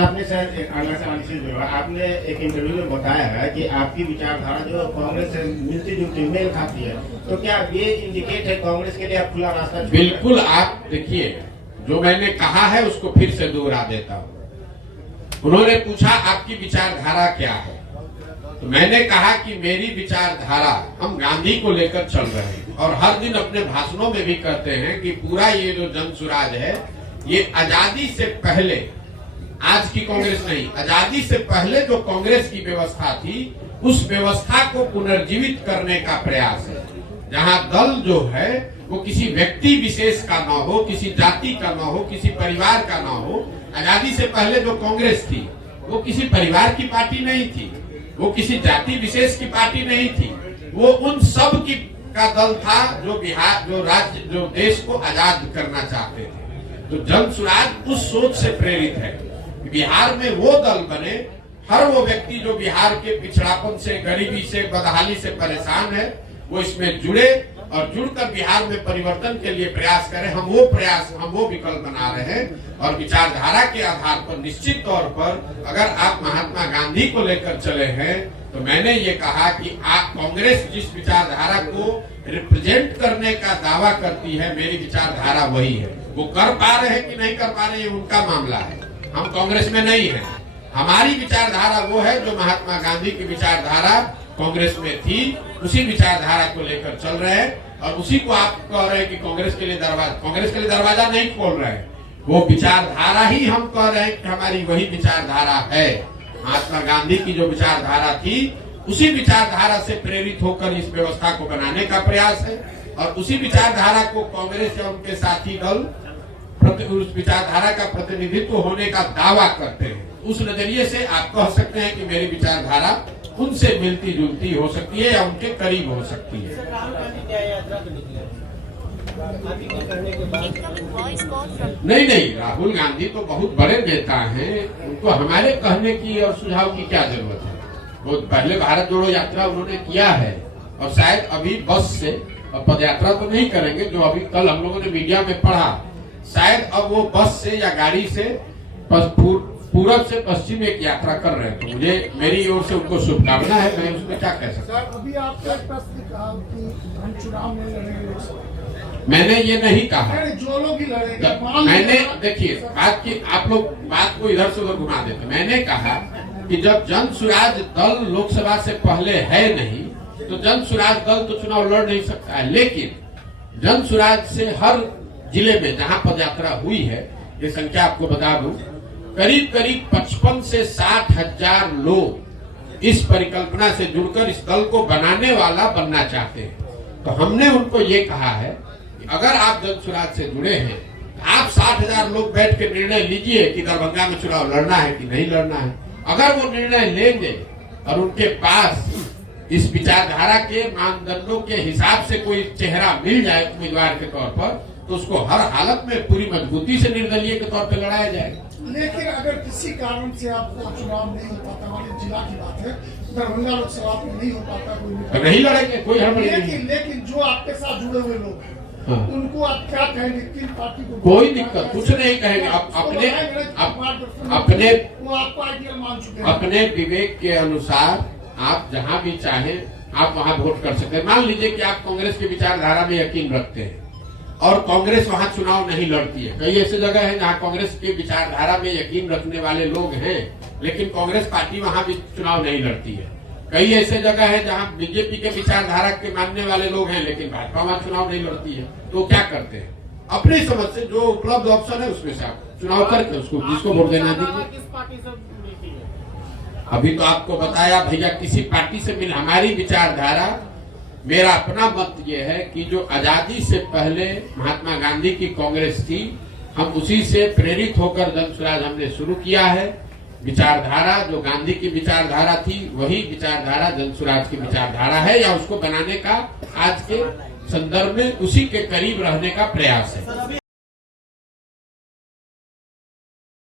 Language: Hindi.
आपने शायद एक आना सवाल से जुड़ा, आपने एक इंटरव्यू में बताया है कि आपकी विचारधारा जो कांग्रेस से मिलती जुलती मेल खाती है, तो क्या ये इंडिकेट है कांग्रेस के लिए आप खुला रास्ता? बिल्कुल। आप देखिए, जो मैंने कहा है उसको फिर से दोहरा देता हूँ। उन्होंने पूछा आपकी विचारधारा क्या है, तो मैंने कहा कि मेरी विचारधारा, हम गांधी को लेकर चल रहे हैं और हर दिन अपने भाषणों में भी कहते हैं कि पूरा ये जो जन सुराज है, ये आजादी से पहले, आज की कांग्रेस नहीं, आजादी से पहले जो कांग्रेस की व्यवस्था थी, उस व्यवस्था को पुनर्जीवित करने का प्रयास है। जहां दल जो है वो किसी व्यक्ति विशेष का ना हो, किसी जाति का ना हो, किसी परिवार का ना हो। आजादी से पहले जो कांग्रेस थी वो किसी परिवार की पार्टी नहीं थी, वो किसी जाति विशेष की पार्टी नहीं थी, वो उन सब की का दल था जो बिहार, जो राज्य, जो देश को आजाद करना चाहते थे। तो जन सुराज उस सोच से प्रेरित है। बिहार में वो दल बने, हर वो व्यक्ति जो बिहार के पिछड़ापन से, गरीबी से, बदहाली से परेशान है, वो इसमें जुड़े और जुड़कर बिहार में परिवर्तन के लिए प्रयास करें। हम वो विकल्प बना रहे हैं और विचारधारा के आधार पर निश्चित तौर पर अगर आप महात्मा गांधी को लेकर चले हैं, तो मैंने ये कहा कि आप कांग्रेस जिस विचारधारा को रिप्रेजेंट करने का दावा करती है, मेरी विचारधारा वही है। वो कर पा रहे हैं कि नहीं कर पा रहे हैं, उनका मामला है। हम कांग्रेस में नहीं है। हमारी विचारधारा वो है जो महात्मा गांधी की विचारधारा कांग्रेस में थी, उसी विचारधारा को लेकर चल रहे हैं और उसी को आप कह रहे हैं कि कांग्रेस के लिए दरवाजा नहीं खोल रहे हैं। वो विचारधारा ही हम कह रहे हैं कि हमारी वही विचारधारा है। महात्मा गांधी की जो विचारधारा थी, उसी विचारधारा से प्रेरित होकर इस व्यवस्था को बनाने का प्रयास है और उसी विचारधारा को कांग्रेस या उनके साथी दल उस विचारधारा का प्रतिनिधित्व होने का दावा करते हैं। उस नजरिए से आप कह सकते हैं कि मेरी विचारधारा उनसे मिलती जुलती हो सकती है या उनके करीब हो सकती है। नहीं, राहुल गांधी तो बहुत बड़े नेता हैं, उनको हमारे कहने की और सुझाव की क्या जरूरत है। बहुत पहले भारत जोड़ो यात्रा उन्होंने किया है और शायद अभी बस से पद यात्रा तो नहीं करेंगे, जो अभी कल हम लोगों ने मीडिया में पढ़ा, शायद अब वो बस से या गाड़ी से पूरब से पश्चिम एक यात्रा कर रहे हैं। तो मुझे, मेरी ओर से उनको शुभकामना है, मैं उसमें क्या कह सकता हूँ। अभी आपने एक प्रश्न कहा कि हम चुनाव में लड़ेंगे, मैंने ये नहीं कहा। जो लोग ही लड़ेंगे, मैंने, देखिए, आप लोग बात को इधर से उधर घुमा देते। मैंने कहा कि जब जन सुराज दल लोकसभा से पहले है नहीं, तो जन सुराज दल तो चुनाव लड़ नहीं सकता है। लेकिन जन सुराज से हर जिले में जहां पदयात्रा हुई है, ये संख्या आपको बता दूं, करीब 55 से 60 हजार लोग इस परिकल्पना से जुड़कर इस दल को बनाने वाला बनना चाहते हैं। तो हमने उनको ये कहा है कि अगर आप जन सुराज से जुड़े हैं, आप 60 हजार लोग बैठ के निर्णय लीजिए कि दरभंगा में चुनाव लड़ना है कि नहीं लड़ना है। अगर वो निर्णय लेंगे और उनके पास इस विचारधारा के मानदंडों के हिसाब से कोई चेहरा मिल जाए उम्मीदवार के तौर पर, तो उसको हर हालत में पूरी मजबूती से निर्दलीय के तौर पर लड़ाया जाएगा। लेकिन अगर किसी कारण से आपको चुनाव नहीं हो पाता, हमारे जिला की बात है, दरभंगा लोकसभा में नहीं हो पाता, तो नहीं लड़ेंगे, कोई हड़बड़ी नहीं। लेकिन जो आपके साथ जुड़े हुए लोग हैं, हाँ, उनको आप क्या कहेंगे? किन पार्टी को? कोई दिक्कत, कुछ नहीं कहेंगे। अपने वो आपको आइडियल मान चुके हैं। अपने विवेक के अनुसार आप जहां भी चाहें आप वहां वोट कर सकते हैं। मान लीजिए कि आप कांग्रेस की विचारधारा में यकीन रखते हैं और कांग्रेस वहां चुनाव नहीं लड़ती है। कई ऐसे जगह है जहां कांग्रेस की विचारधारा में यकीन रखने वाले लोग हैं, लेकिन कांग्रेस पार्टी वहां भी चुनाव नहीं लड़ती है। कई ऐसे जगह है जहां बीजेपी के विचारधारा के मानने वाले लोग हैं, लेकिन भाजपा वहां चुनाव नहीं लड़ती है। तो क्या करते हैं, अपनी समझ से जो उपलब्ध ऑप्शन है उसमें से आप चुनाव करके उसको जिसको वोट देना दीजिए। अभी तो आपको बताया भैया, किसी पार्टी से मिल, हमारी विचारधारा, मेरा अपना मत ये है कि जो आजादी से पहले महात्मा गांधी की कांग्रेस थी, हम उसी से प्रेरित होकर जन सुराज हमने शुरू किया है। विचारधारा जो गांधी की विचारधारा थी, वही विचारधारा जन सुराज की विचारधारा है, या उसको बनाने का आज के संदर्भ में उसी के करीब रहने का प्रयास है।